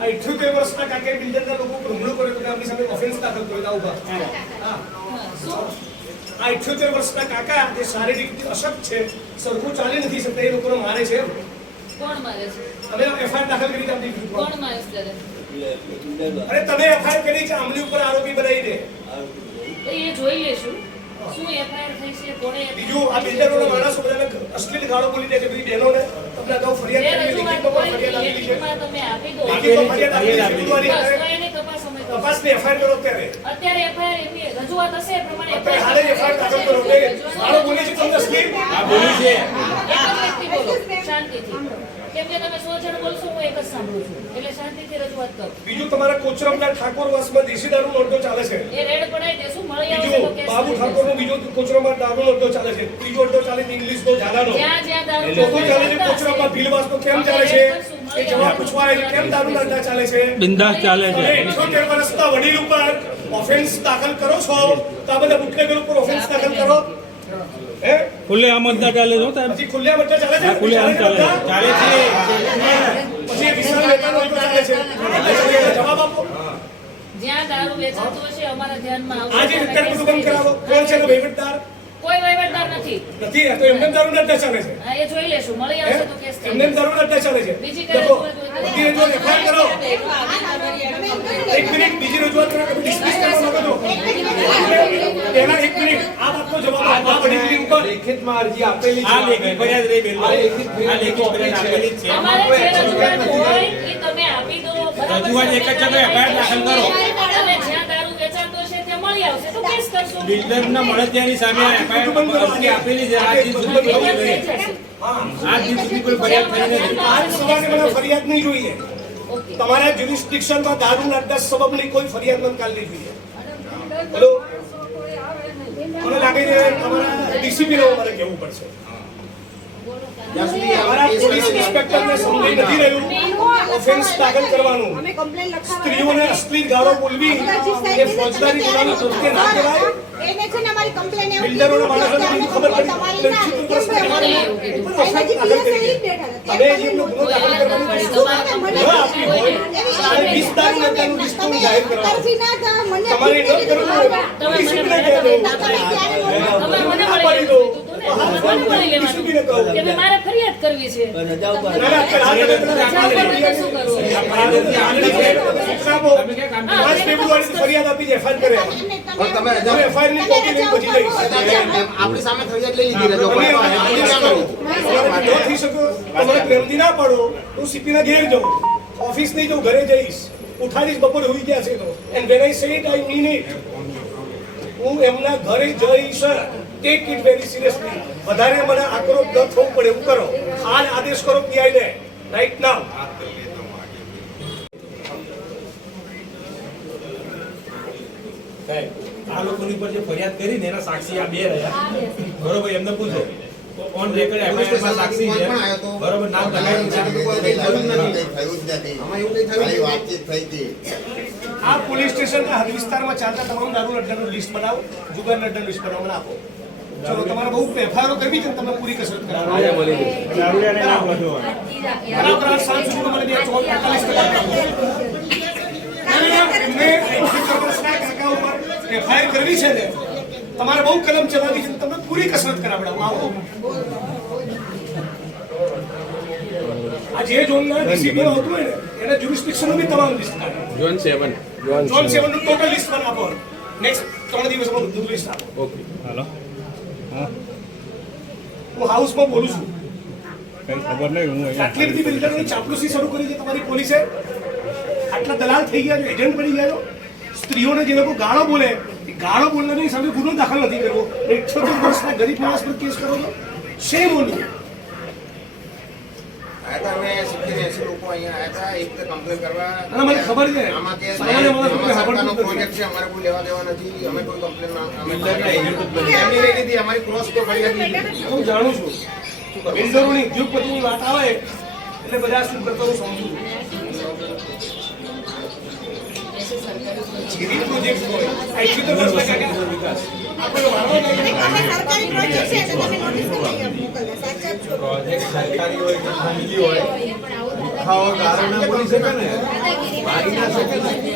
78 વર્ષના કાકે બિલ્ડરના લોકો હુમલો કર્યો તો એમની સામે ઓફેન્સ દાખલ કર્યો ઉભા. હા. 78 વર્ષના કાકા જે શારીરિક અશક્ત છે, સરખું ચાલી નથી શકતા, એ લોકોને મારે છે. કોણ મારે છે? અમે એફઆઈઆર દાખલ કરી આપણી વિરુદ્ધ. કોણ મારે છે? અરે તમે એફઆઈઆર કરી છે, આમલી ઉપર આરોપી બનાવી દે. એ જોઈ લેશું શું એફઆઈઆર થઈ છે, કોણે. બીજું આ બિલ્ડરોના માણસો બધાને અશ્લીલ ગાળો બોલી દે છે બધી બહેનોને. તમને અગાઉ ફરિયાદ કરી, લિખિતમાં ફરિયાદ આપી છે. તમે આપી દો. લિખિતમાં ફરિયાદ આપી છે. ફેબ્રુઆરી એની તપાસ અમે કરીશું. તપાસની એફઆઈઆર કરો અત્યારે એફઆઈઆર એમની રજૂઆત હશે એ પ્રમાણે અત્યારે હાલે એફઆઈઆર દાખલ કરો. ગાળો બોલી છે તમને અશ્લીલ. આ બોલી છે. એક જ વ્યક્તિ બોલો શાંતિથી, કેમ કે તમે 100 જણ બોલશો, હું એક જ સાંભળું છું, એટલે શાંતિથી રજૂઆત કરો. બીજું તમારા કોચરમના ઠાકોરવાસમાં દેશી દારૂનો અડ્ડો ચાલે છે. એ રેડ પડાઈ દેશું, મળી આવશે બીજું તો કેસ બાબુ ઠાકોરનો બીજો કોચરમમાં દારૂનો અડ્ડો ચાલે છે. ત્રીજો અડ્ડો ચાલે છે ઇંગ્લિશનો ઝાલાનો. જ્યાં દારૂ ચોથો ચાલે છે કોચરમમાં ભીલવાસનો કેમ ચાલે છે એ જવાબ પૂછવા આવે છે. કેમ દારૂના અડ્ડા ચાલે છે? બિંદાસ ચાલે છે. 78 વર્ષના વડીલ ઉપર ઓફેન્સ દાખલ કરો છો તો આ બધા બુટલેગર ઉપર ઓફેન્સ દાખલ કરો. હે ખુલ્લે આમ જ ના ચાલે છે સાહેબ. પછી ખુલ્લેઆમ અડ્ડા ચાલે છે. ખુલ્લે આમ ચાલે છે. ચાલે છે. પછી વિશાલ વેચાણનો અડ્ડો ચાલે છે. જવાબ આપો. જ્યાં દારૂ વેચાતો હશે અમારા ધ્યાનમાં આવશે. આજે અત્યારે બધું બંધ કરાવો. કોણ છે એનો વહીવટદાર? કોઈ વહીવટદાર નથી. નથી. આ તો એમને દારૂના અડ્ડા ચાલે છે. હા, એ જોઈ લેશું, મળી આવશે તો કેસ થઈ એમને દારૂના અડ્ડા ચાલે છે. બીજી કઈ દેખો, રજૂઆત હોય તો વકીલે જો એફઆઈઆર કરો. એક મિનિટ બીજી રજૂઆત કરો કે ડિસ્મિસ કરવા માંગો છો? પહેલા એક મિનિટ આ વાતનો જવાબ આપો. આ વડીલ ઉપર લેખિતમાં અરજી આપેલી છે. આ લેખિત ફરિયાદ રહી બેન. આ લેખિત ફરિયાદ આપેલી જ છે. અમારે જે રજૂઆત હોય એ તમે આપી દો. બરાબર રજૂઆત એક જ છે તો એફઆઈઆર દાખલ કરો. તમે જ્યાં દારૂ વેચાતો હશે ત્યાં મળી આવશે તો કેસ કરશું. બિલ્ડરના મળતિયાની સામે એફઆઈઆર અરજી આપેલી છે. આજ દિન સુધી કોઈ થઈ નહીં. જશે. આજ દિન સુધી કોઈ ફરિયાદ થઈ નથી. આજ સવારે મને ફરિયાદ નહીં જોઈએ. ઓકે. તમારા જ્યુરિસ્ડિક્શનમાં દારૂના અડ્ડા સબબની કોઈ ફરિયાદ મને કાલ નહીં જોઈએ. હેલો, મને લાગે છે તમારા ડીસીપી નો મારે કહેવું પડશે. અમારા પોલીસ ઇન્સ્પેક્ટરને સમજાઈ નથી રહ્યું ઓફેન્સ દાખલ કરવાનું. અમે કમ્પ્લેન લખાવા સ્ત્રીઓને અશ્લીલ ગાળો બોલવી એ ફોજદારી ગુનાનો કૃત્ય ના કહેવાય. એને છે ને અમારી કમ્પ્લેન એવું બિલ્ડરોના માણસોને બધું ખબર પડી. તમારી ના લેખિત ઉપર કેમ તમારી એના ઓફેન્સ જે દાખલ પીએસઆઈ કરી. જ બેઠા હતા તમે જે એમનો ગુનો દાખલ કરવાની શું તમે મને ન આપી હોય અને 20 દારૂના અડ્ડાનું લિસ્ટ હું જાહેર કરાવું. તરફી ના થા મને તમારે ન કરવું હોય ડીસીપીને કહી દો. તમે મને ના પાડી દો. મને મળી ડીસીપીને કહો. કે ભાઈ મારે ફરિયાદ કરવી છે. ના, ના, અત્યારે તો શું કરવું? 5 ફેબ્રુઆરીથી ફરિયાદ આપી છે, એફઆઈઆર કરે. તમે હું એફઆઈઆર ની કોપી લઈને પછી લઈશ. આપણી સામે ફરિયાદ લઈ લીધી રજો તમે તમારે ન થઈ શકો, તમારે પ્રેમથી ના પાડો તો સીપી ના ઘેર જાઉં, ઓફિસ નહીં જાઉં, ઘરે જઈશ, ઉઠાડીશ, બપોરે હોઈ ગયા છે તો. એન્ડ વેન આઈ સે ઇટ આઈ મીન ઇટ. હું એમના ઘરે જઈશ. Take it very seriously. વધારે મને આક્રોશ ન થવું પડે એવું કરો. હાલ આદેશ કરો પીઆઈ ને રાઈટ નાઉ. આ લોકોની પર જે ફરિયાદ કરી ને એના સાક્ષી આ બે રહ્યા. બરોબર, એમને પૂછો ઓન રેકોર્ડ એફઆઈઆરમાં સાક્ષી છે. બરોબર, નામ લગાવ્યું છે. આ પોલીસ સ્ટેશનના હદ વિસ્તારમાં ચાલતા તમામ દારૂ અડ્ડાનું લિસ્ટ બનાવો, જુગારના અડ્ડાનું લિસ્ટ બનાવો, મને આપો. ચલો, તમારે બહુ એફઆઈઆર કરવી છે ને તમે પૂરી કસરત કરાવો. બરાબર, આજ સાંજ સુધીમાં મને 45 કલાક આપો. એમને 78 વર્ષના કાકા ઉપર એફઆઈઆર કરવી છે ને, તમારે બહુ કલમ ચલાવી છે, તમે પૂરી કસરત કરાવડાવો. આવો. આ જે ઝોનના ડીસીપી હતું હોય ને એના જ્યુરિસ્ડિક્શનનું બી તમામ લિસ્ટ કાઢો. ઝોન 7 નું ટોટલ લિસ્ટ મને આપો. નેક્સ્ટ 3 દિવસમાં બધું લિસ્ટ આપો. ઓકે, હાલો. હું હાઉસમાં બોલું છું. કઈ ખબર નહીં. હું આટલી બધી બિલ્ડરોની ચાપલુસી શરૂ કરી છે તમારી પોલીસે. આટલા દલાલ થઈ ગયા છો, એજન્ટ બની ગયા છો. સ્ત્રીઓને જે લોકો ગાળો બોલે એ ગાળો બોલનારની સામે ગુનો દાખલ નથી કરવો. 78 વર્ષના ગરીબ માણસ પર કેસ કરો છો. શેમ ઓન યુ. અમે 70-80 લોકો અહીંયા આવ્યા હતા એક કમ્પ્લેન કરવા. અને મને ખબર છે આમાં જે સામાન્ય માણસોને સરકારનો ખબર પ્રોજેક્ટ છે, અમારે કોઈ લેવા દેવા નથી. અમે કોઈ કમ્પ્લેન બિલ્ડરના એજન્ટ જ બની. એમની રહી હતી, અમારી ક્રોસ તો ફરિયાદ લીધી. હું જાણું છું. બિલ્ડરોની ઉદ્યોગપતિની વાત આવે એટલે બધા શું કરતા હું સમજુ છું. જેવી પ્રોજેક્ટ હોય 78 વર્ષના કાકા વિકાસ આપણે વાળો નહીં. અમે સરકારી પ્રોજેક્ટ છે તો તમે નોટિસ કરી મોકલજો. સાચા જ છો. પ્રોજેક્ટ સરકારી હોય કે ખાનગી હોય, ખાવા ગાળો ના બોલી શકે ને મારી ના શકે ને